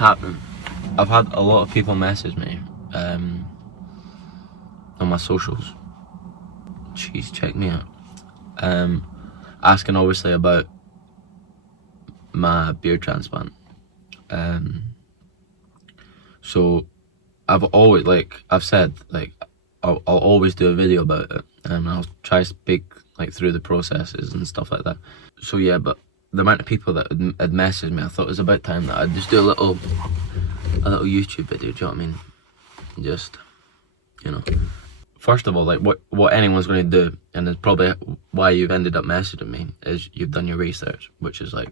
happening? I've had a lot of people message me on my socials. Jeez, check me out. Asking obviously about my beard transplant. So I've always, like I've said, like I'll always do a video about it, and I'll try to speak like through the processes and stuff like that. So yeah, but the amount of people that had messaged me, I thought it was about time that I'd just do a little YouTube video. Do you know what I mean? Just, you know. First of all, like what anyone's going to do, and it's probably why you've ended up messaging me, is you've done your research, which is like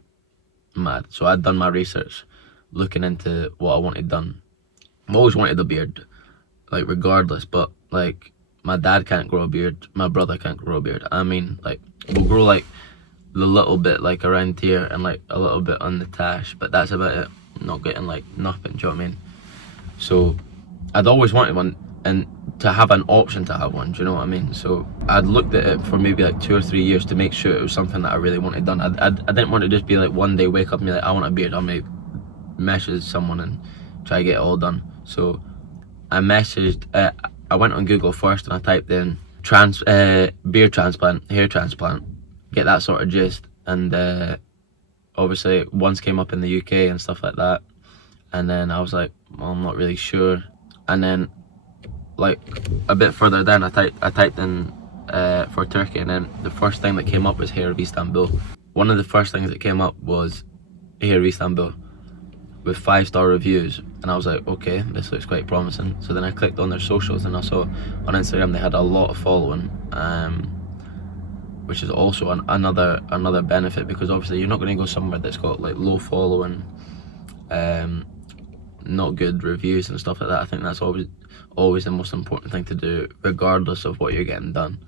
mad. So I'd done my research, looking into what I wanted done. I've always wanted a beard, like regardless, but like my dad can't grow a beard, my brother can't grow a beard. I mean, like we'll grow like the little bit like around here and like a little bit on the tash, but that's about it. Not getting like nothing, do you know what I mean? So I'd always wanted one, and to have an option to have one, do you know what I mean? So I'd looked at it for maybe like 2 or 3 years to make sure it was something that I really wanted done. I didn't want to just be like one day wake up and be like, I want a beard, I'm gonna message someone and try to get it all done. So I messaged, I went on Google first and I typed in beard transplant, hair transplant, get that sort of gist, and obviously ones came up in the UK and stuff like that, and then I was like, well, I'm not really sure. And then like a bit further down I typed in for Turkey, and then the first thing that came up was Hair of Istanbul. One of the first things that came up was Hair of Istanbul with 5-star reviews, and I was like, okay, this looks quite promising. So then I clicked on their socials and I saw on Instagram they had a lot of following, which is also another benefit, because obviously you're not going to go somewhere that's got like low following, not good reviews and stuff like that. I think that's always the most important thing to do, regardless of what you're getting done,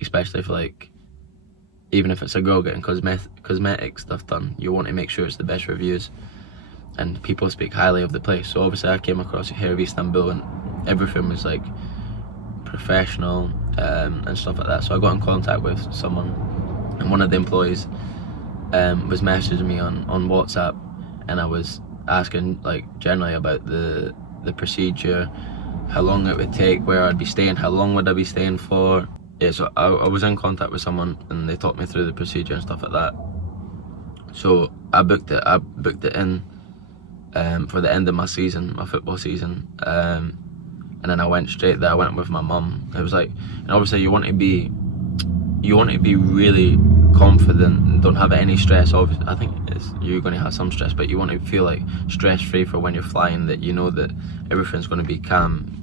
especially if like, even if it's a girl getting cosmetic stuff done, you want to make sure it's the best reviews and people speak highly of the place. So obviously I came across Hair of Istanbul and everything was like professional and stuff like that. So I got in contact with someone, and one of the employees was messaging me on WhatsApp, and I was asking like generally about the procedure, how long it would take, where I'd be staying, how long would I be staying for. Yeah, so I was in contact with someone and they talked me through the procedure and stuff like that. So I booked it in for the end of my season, my football season, and then I went straight there. I went with my mum. It was like, and obviously you want to be really confident and don't have any stress. Obviously, I think you're going to have some stress, but you want to feel like stress-free for when you're flying, that you know that everything's going to be calm.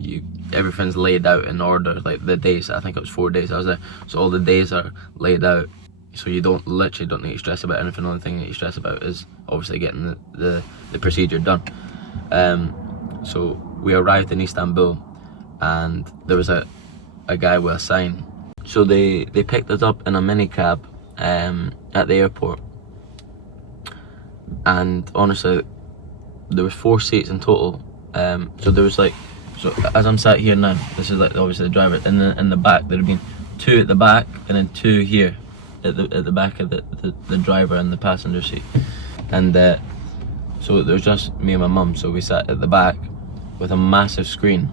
Everything's laid out in order, like the days. I think it was 4 days I was there, so all the days are laid out, so you literally don't need to stress about anything. The only thing that you stress about is obviously getting the procedure done. So we arrived in Istanbul, and there was a guy with a sign. So they picked us up in a mini cab at the airport, and honestly there was 4 seats in total. So there was like, so as I'm sat here now, this is like obviously the driver, and in the back there had been 2 at the back and then 2 here at the back of the driver and the passenger seat. And so there was just me and my mum, so we sat at the back with a massive screen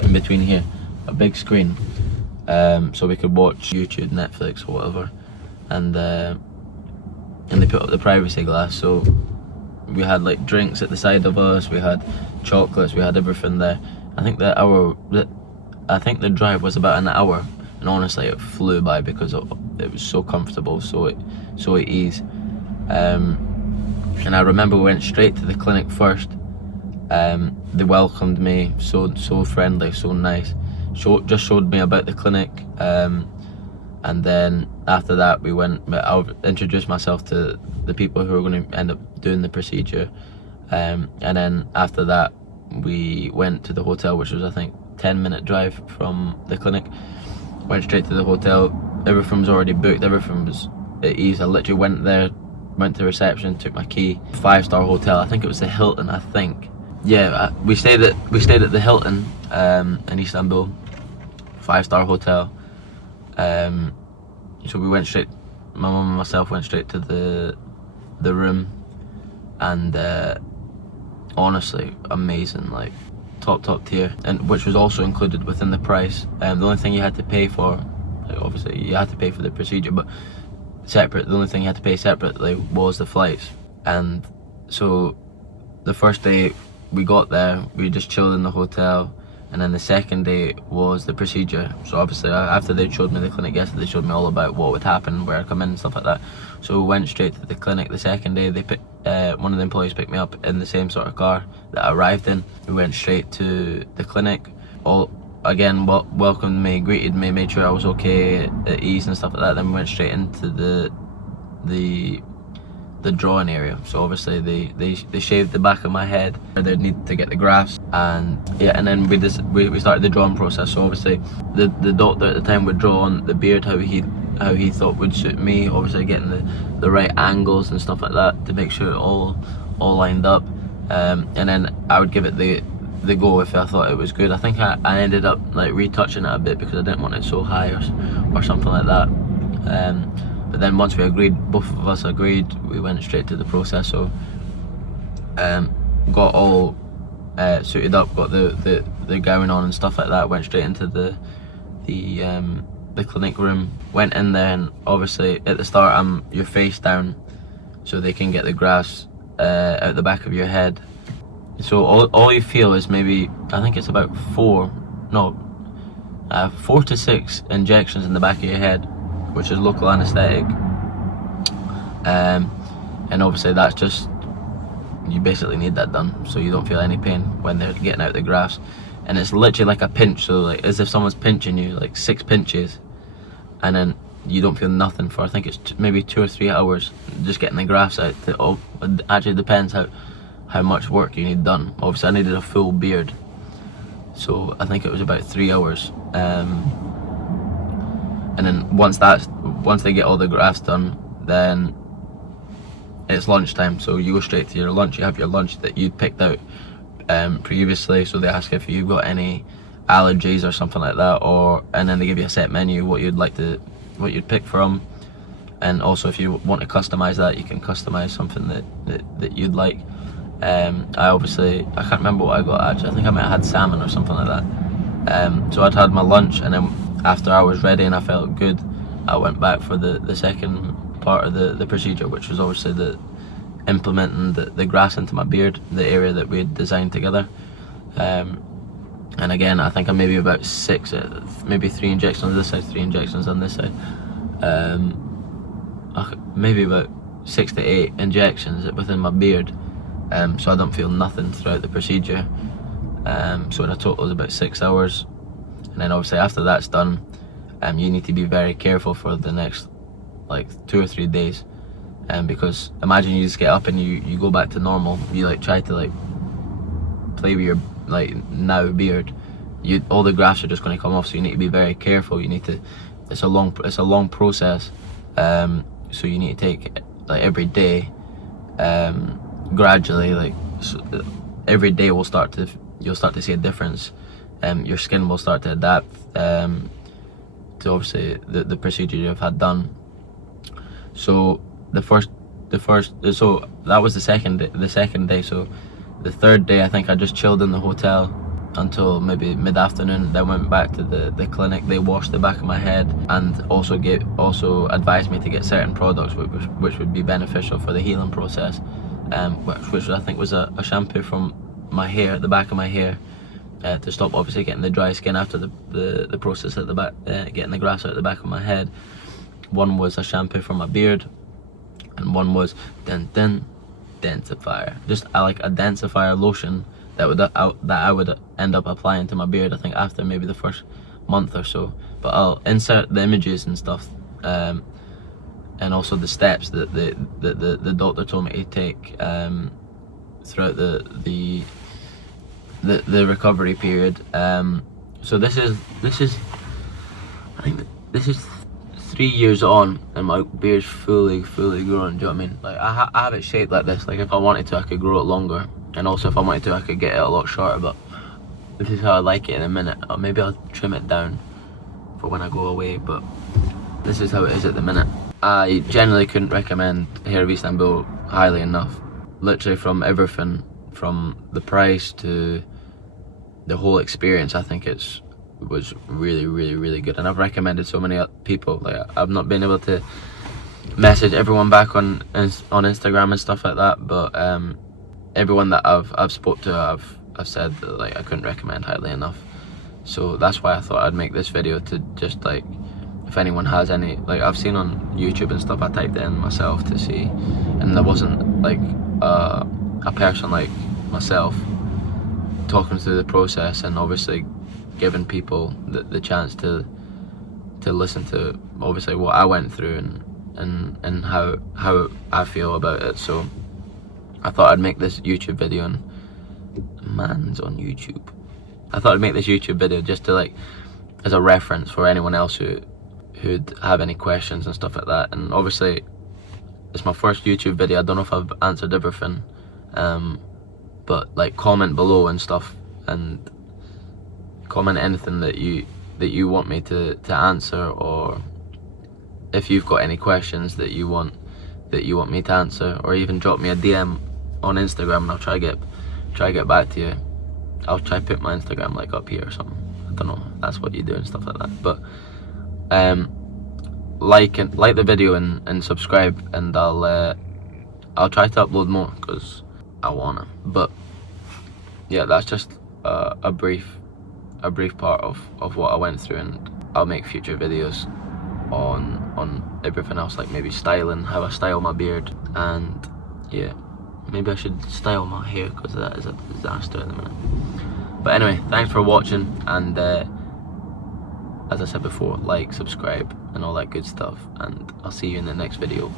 in between here, a big screen, so we could watch YouTube, Netflix or whatever. And they put up the privacy glass, so we had like drinks at the side of us, we had chocolates, we had everything there. I think the drive was about an hour, and honestly it flew by because it was so comfortable, so at ease. And I remember we went straight to the clinic first. They welcomed me, so friendly, so nice. Just showed me about the clinic, and then after that I introduced myself to the people who were going to end up doing the procedure, and then after that we went to the hotel, which was I think 10-minute drive from the clinic. Went straight to the hotel, everything was already booked, everything was at ease. I literally went there, went to reception, took my key. 5-star hotel, I think it was the Hilton, I think. Yeah, we stayed at the Hilton in Istanbul, 5-star hotel. So we went straight, my mum and myself went straight to the room, and honestly amazing, like top tier, and which was also included within the price. The only thing you had to pay for, like, obviously you had to pay for the procedure, but the only thing you had to pay separately was the flights. And so the first day we got there, we just chilled in the hotel, and then the second day was the procedure. So obviously after they showed me the clinic yesterday, they showed me all about what would happen, where I'd come in and stuff like that. So we went straight to the clinic. The second day one of the employees picked me up in the same sort of car that I arrived in. We went straight to the clinic. All again welcomed me, greeted me, made sure I was okay, at ease and stuff like that. Then we went straight into the drawing area. So obviously they shaved the back of my head where they need to get the grafts, and yeah, and then we started the drawing process. So obviously the doctor at the time would draw on the beard how he thought would suit me, obviously getting the right angles and stuff like that to make sure it all lined up, and then I would give it the go if I thought it was good. I think I ended up like retouching it a bit because I didn't want it so high or something like that. But then once we agreed, both of us agreed, we went straight to the process. So got all suited up, got the gown on and stuff like that, went straight into the clinic room, went in there, and obviously at the start you're face down so they can get the grafts out the back of your head. So all you feel is maybe, I think it's about 4 to 6 injections in the back of your head, which is local anaesthetic, and obviously that's just, you basically need that done so you don't feel any pain when they're getting out the grafts. And it's literally like a pinch, so like as if someone's pinching you, like 6 pinches, and then you don't feel nothing for I think it's maybe 2 or 3 hours just getting the grafts out. It actually depends how much work you need done. Obviously I needed a full beard, so I think it was about 3 hours. And then once they get all the grafts done, then it's lunchtime. So you go straight to your lunch. You have your lunch that you'd picked out previously. So they ask if you've got any allergies or something like that, and then they give you a set menu what you'd pick from. And also if you want to customize that, you can customize something that you'd like. I can't remember what I got actually. I think I might have had salmon or something like that. So I'd had my lunch, and then after I was ready and I felt good, I went back for the second part of the procedure, which was obviously the implementing the grafts into my beard, the area that we had designed together. And again, I think I'm maybe about 6, maybe 3 injections on this side, 3 injections on this side. Maybe about 6 to 8 injections within my beard, so I don't feel nothing throughout the procedure. So in a total is about 6 hours. And then obviously after that's done, you need to be very careful for the next like 2 or 3 days, because imagine you just get up and you go back to normal, you like try to like play with your like now beard, all the grafts are just going to come off, so you need to be very careful. You need to, it's a long process, so you need to take like every day, gradually, like every day you'll start to see a difference. Your skin will start to adapt to obviously the procedure you've had done. So so that was the second day. So the third day I think I just chilled in the hotel until maybe mid-afternoon, then went back to the clinic. They washed the back of my head and also advised me to get certain products which would be beneficial for the healing process, which I think was a shampoo from my hair, the back of my hair, to stop obviously getting the dry skin after the process at the back, getting the grafts out the back of my head. One was a shampoo for my beard, and one was densifier, just like a densifier lotion that I would end up applying to my beard, I think after maybe the first month or so. But I'll insert the images and stuff, and also the steps that the doctor told me to take throughout the recovery period. So this is I think this is 3 years on, and my beard's fully grown. Do you know what I mean? Like I have it shaped like this. Like if I wanted to, I could grow it longer, and also if I wanted to, I could get it a lot shorter. But this is how I like it in a minute. Or maybe I'll trim it down for when I go away. But this is how it is at the minute. I generally couldn't recommend Hair of Istanbul highly enough. Literally from everything from the price to the whole experience, I think was really, really, really good. And I've recommended so many people. Like, I've not been able to message everyone back on Instagram and stuff like that, but everyone that I've spoke to, I've said that, like, I couldn't recommend highly enough. So that's why I thought I'd make this video, to just, like, if anyone has any, like, I've seen on YouTube and stuff, I typed it in myself to see, and there wasn't, like, a person like myself talking through the process, and obviously giving people the chance to listen to, obviously, what I went through and how I feel about it. So I thought I'd make this YouTube video, and man's on YouTube. I thought I'd make this YouTube video just to, like, as a reference for anyone else who'd have any questions and stuff like that. And obviously it's my first YouTube video. I don't know if I've answered everything, but, like, comment below and stuff, and comment anything that you want me to answer, or if you've got any questions that you want me to answer, or even drop me a DM on Instagram, and I'll try get back to you. I'll try put my Instagram, like, up here or something. I don't know, that's what you do and stuff like that. But like the video and subscribe, and I'll try to upload more, because I wanna. But yeah, that's just a brief part of what I went through, and I'll make future videos on everything else, like maybe styling, how I style my beard, and yeah, maybe I should style my hair, because that is a disaster at the minute. But anyway, thanks for watching, and as I said before, like, subscribe and all that good stuff, and I'll see you in the next video.